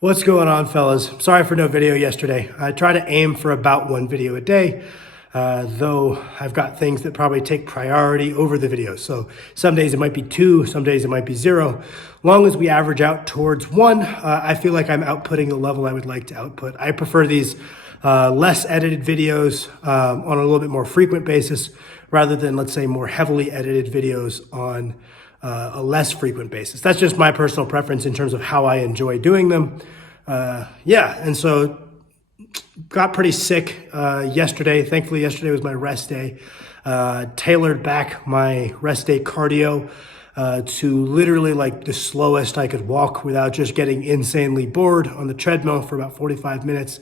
What's going on, fellas? Sorry for no video yesterday. I try to aim for about one video a day, though I've got things that probably take priority over the videos. So some days it might be two, some days it might be zero. Long as we average out towards one, I feel like I'm outputting the level I would like to output. I prefer these less edited videos on a little bit more frequent basis rather than, let's say, more heavily edited videos on a less frequent basis. That's just my personal preference in terms of how I enjoy doing them. And so got pretty sick yesterday. Thankfully, yesterday was my rest day. Tailored back my rest day cardio to literally like the slowest I could walk without just getting insanely bored on the treadmill for about 45 minutes.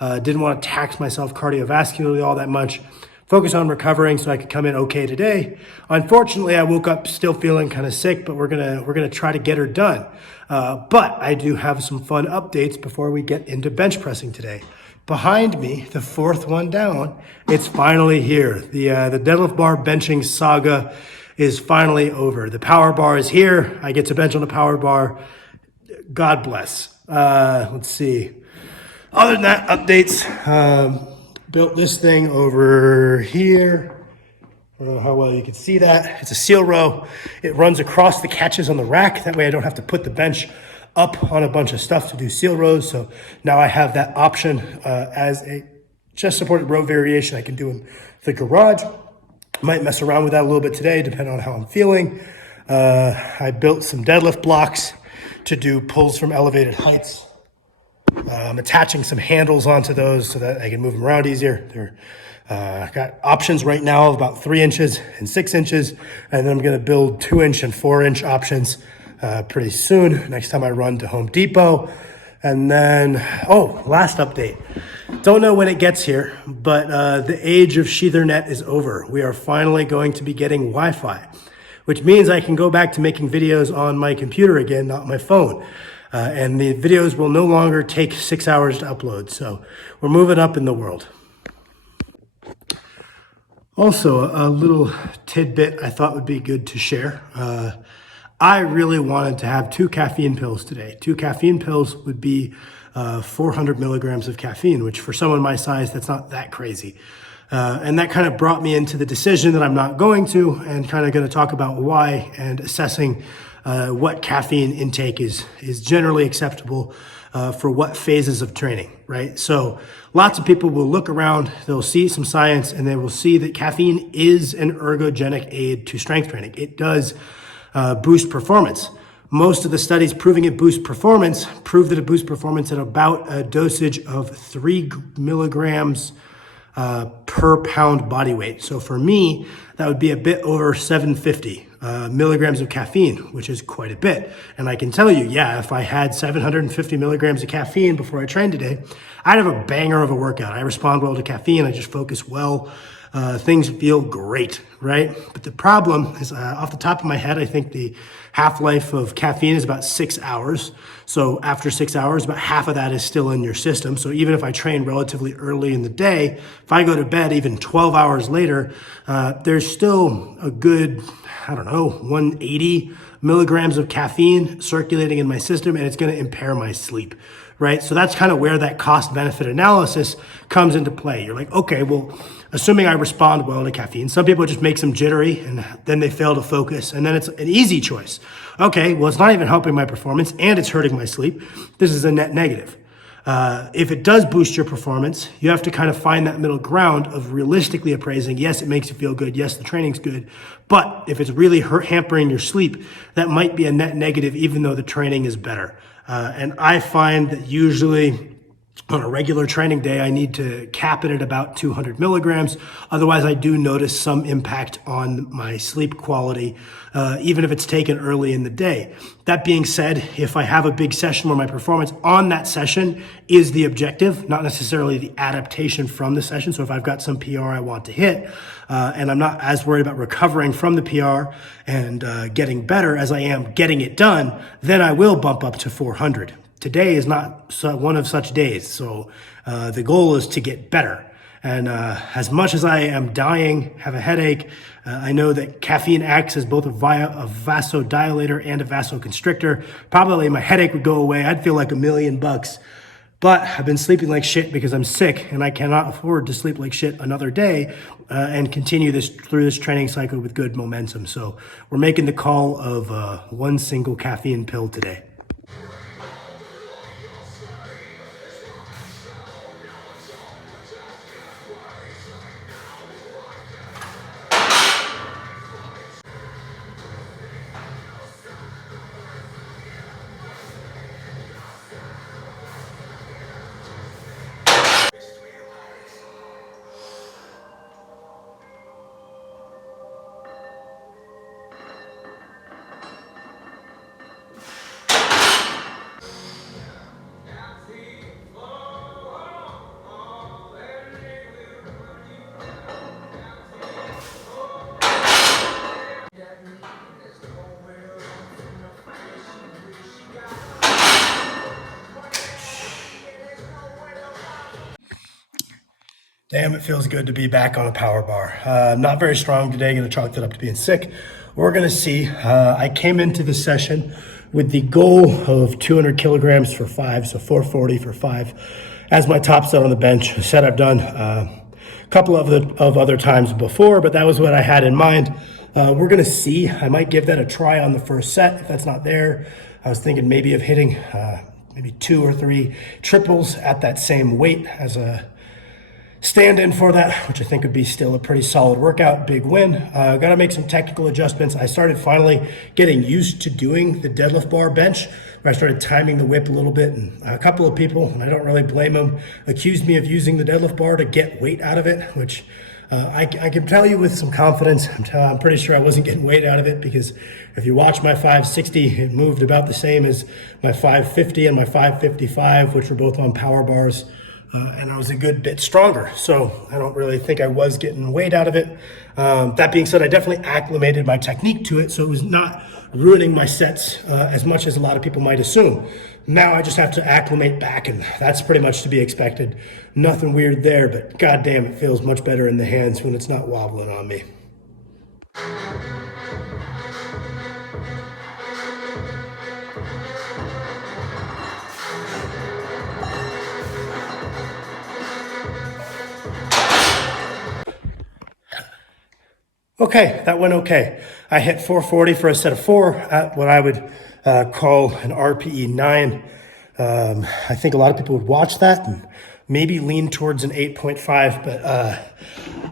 Didn't want to tax myself cardiovascularly all that much. Focus on recovering so I could come in okay today. Unfortunately, I woke up still feeling kind of sick, but we're gonna try to get her done. But I do have some fun updates before we get into bench pressing today. Behind me, the fourth one down, it's finally here. The deadlift bar benching saga is finally over. The power bar is here. I get to bench on the power bar. God bless. Let's see. Other than that, updates. Built this thing over here. I don't know how well you can see that. It's a seal row. It runs across the catches on the rack. That way I don't have to put the bench up on a bunch of stuff to do seal rows. So now I have that option as a chest supported row variation I can do in the garage. Might mess around with that a little bit today, depending on how I'm feeling. I built some deadlift blocks to do pulls from elevated heights. I'm attaching some handles onto those so that I can move them around easier. They're got options right now of about 3 inches and 6 inches, and then I'm going to build 2-inch and 4-inch options pretty soon. Next time I run to Home Depot, and then last update. Don't know when it gets here, but the age of Sheethernet is over. We are finally going to be getting Wi-Fi, which means I can go back to making videos on my computer again, not my phone. And the videos will no longer take 6 hours to upload. So we're moving up in the world. Also, a little tidbit I thought would be good to share. I really wanted to have 2 caffeine pills today. 2 caffeine pills would be 400 milligrams of caffeine, which for someone my size, that's not that crazy. And that kind of brought me into the decision that I'm not going to, and kind of going to talk about why and assessing what caffeine intake is generally acceptable for what phases of training, right? So lots of people will look around, they'll see some science, and they will see that caffeine is an ergogenic aid to strength training. It does boost performance. Most of the studies proving it boosts performance prove that it boosts performance at about a dosage of 3 milligrams per pound body weight. So for me, that would be a bit over 750 milligrams of caffeine, which is quite a bit. And I can tell you, if I had 750 milligrams of caffeine before I trained today, I'd have a banger of a workout. I respond well to caffeine. I just focus well. Things feel great, right? But the problem is, off the top of my head, I think the half-life of caffeine is about 6 hours. So after 6 hours, about half of that is still in your system. So even if I train relatively early in the day, if I go to bed even 12 hours later, there's still a good, 180 milligrams of caffeine circulating in my system, and it's going to impair my sleep, right? So that's kind of where that cost-benefit analysis comes into play. You're like, okay, well, assuming I respond well to caffeine, some people just makes them jittery and then they fail to focus, and then it's an easy choice. Okay, well, it's not even helping my performance and it's hurting my sleep. This is a net negative. If it does boost your performance, you have to kind of find that middle ground of realistically appraising, yes, it makes you feel good, yes, the training's good, but if it's really hampering your sleep, that might be a net negative even though the training is better. And I find that usually on a regular training day, I need to cap it at about 200 milligrams. Otherwise, I do notice some impact on my sleep quality, even if it's taken early in the day. That being said, if I have a big session where my performance on that session is the objective, not necessarily the adaptation from the session. So if I've got some PR I want to hit, and I'm not as worried about recovering from the PR and getting better as I am getting it done, then I will bump up to 400. Today is not one of such days. So the goal is to get better. And as much as I am dying, have a headache, I know that caffeine acts as both a vasodilator and a vasoconstrictor. Probably my headache would go away. I'd feel like $1,000,000. But I've been sleeping like shit because I'm sick, and I cannot afford to sleep like shit another day and continue this through this training cycle with good momentum. So we're making the call of one single caffeine pill today. Damn, it feels good to be back on a power bar. Not very strong today, gonna chalk that up to being sick. We're gonna see. I came into the session with the goal of 200 kilograms for 5, so 440 for 5 as my top set on the bench. A set I've done a couple of other times before, but that was what I had in mind. We're gonna see. I might give that a try on the first set. If that's not there, I was thinking maybe of hitting maybe 2 or 3 triples at that same weight as a stand in for that, which I think would be still a pretty solid workout. Big win. Got to make some technical adjustments. I started finally getting used to doing the deadlift bar bench, where I started timing the whip a little bit, and a couple of people, and I don't really blame them, accused me of using the deadlift bar to get weight out of it, which I can tell you with some confidence, I'm pretty sure I wasn't getting weight out of it, because if you watch my 560, it moved about the same as my 550 and my 555, which were both on power bars. And I was a good bit stronger. So I don't really think I was getting weight out of it. That being said, I definitely acclimated my technique to it, so it was not ruining my sets as much as a lot of people might assume. Now I just have to acclimate back, and that's pretty much to be expected. Nothing weird there, but goddamn, it feels much better in the hands when it's not wobbling on me. Okay, that went okay. I hit 440 for a set of 4 at what I would call an RPE 9. I think a lot of people would watch that and maybe lean towards an 8.5, but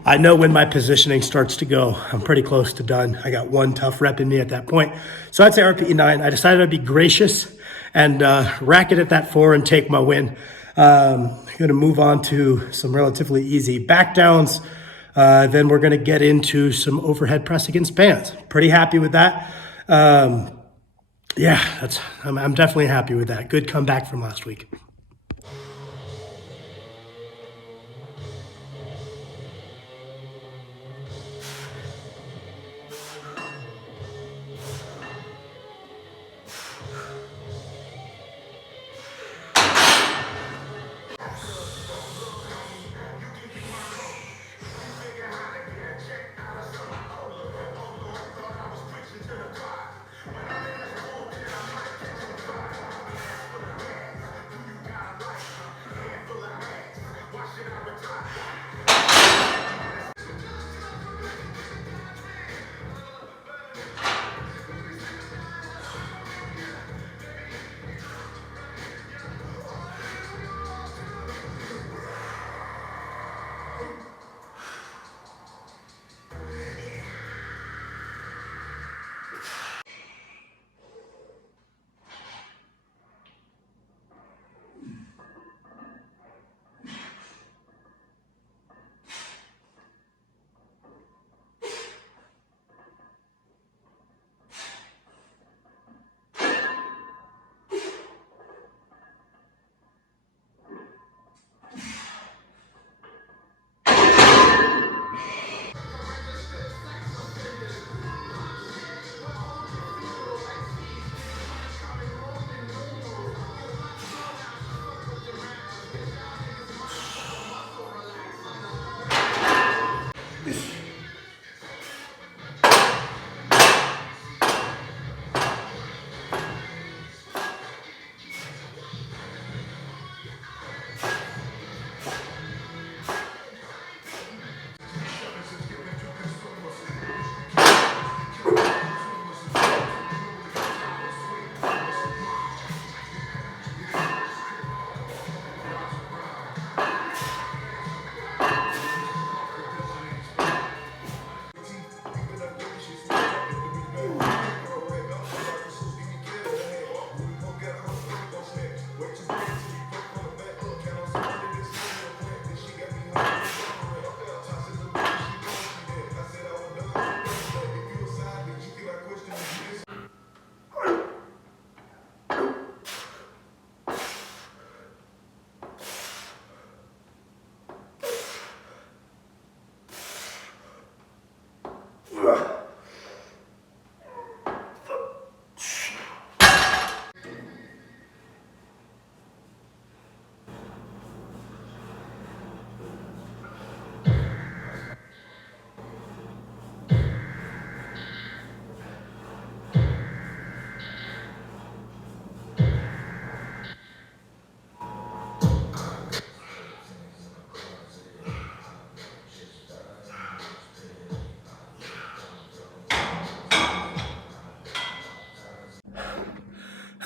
I know when my positioning starts to go, I'm pretty close to done. I got one tough rep in me at that point. So I'd say RPE 9. I decided I'd be gracious and rack it at that 4 and take my win. I'm going to move on to some relatively easy back downs. Then we're going to get into some overhead press against bands. Pretty happy with that. Yeah, I'm definitely happy with that. Good comeback from last week.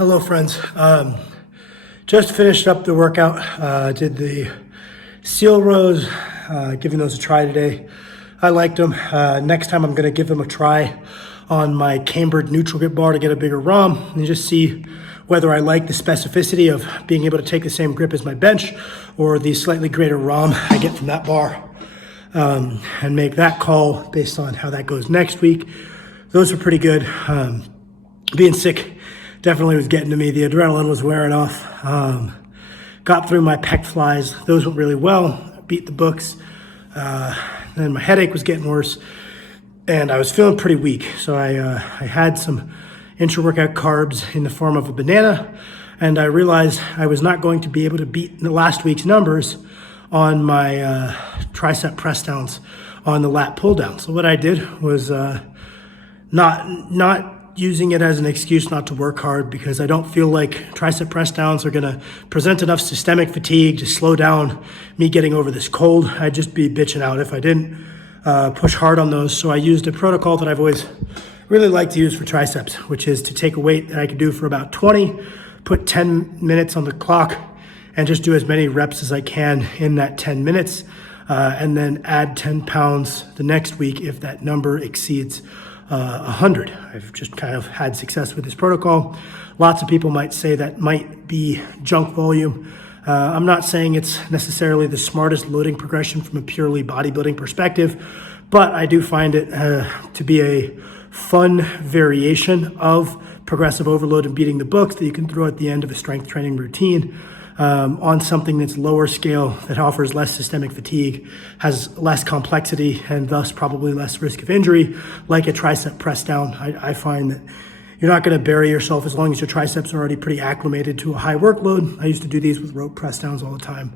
Hello, friends. Just finished up the workout. Did the seal rows, giving those a try today. I liked them. Next time I'm going to give them a try on my cambered neutral grip bar to get a bigger ROM and just see whether I like the specificity of being able to take the same grip as my bench or the slightly greater ROM I get from that bar, and make that call based on how that goes next week. Those were pretty good. Being sick definitely was getting to me. The adrenaline was wearing off. Got through my pec flies. Those went really well. Beat the books. Then my headache was getting worse. And I was feeling pretty weak. So I had some intra-workout carbs in the form of a banana. And I realized I was not going to be able to beat the last week's numbers on my tricep press downs on the lat pull down. So what I did was not using it as an excuse not to work hard, because I don't feel like tricep press downs are going to present enough systemic fatigue to slow down me getting over this cold. I'd just be bitching out if I didn't push hard on those. So I used a protocol that I've always really liked to use for triceps, which is to take a weight that I could do for about 20, put 10 minutes on the clock, and just do as many reps as I can in that 10 minutes, and then add 10 pounds the next week if that number exceeds 100. I've just kind of had success with this protocol. Lots of people might say that might be junk volume. I'm not saying it's necessarily the smartest loading progression from a purely bodybuilding perspective, but I do find it to be a fun variation of progressive overload and beating the books that you can throw at the end of a strength training routine. On something that's lower scale, that offers less systemic fatigue, has less complexity, and thus probably less risk of injury, like a tricep press down. I find that you're not going to bury yourself as long as your triceps are already pretty acclimated to a high workload. I used to do these with rope press downs all the time.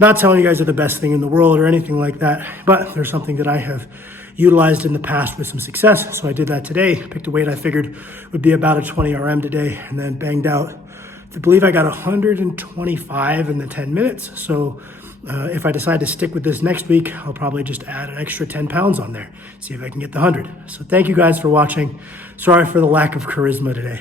Not telling you guys they're the best thing in the world or anything like that, but they're something that I have utilized in the past with some success. So I did that today. Picked a weight I figured would be about a 20 RM today, and then banged out. I believe I got 125 in the 10 minutes. So if I decide to stick with this next week, I'll probably just add an extra 10 pounds on there, see if I can get the 100. So thank you guys for watching. Sorry for the lack of charisma today.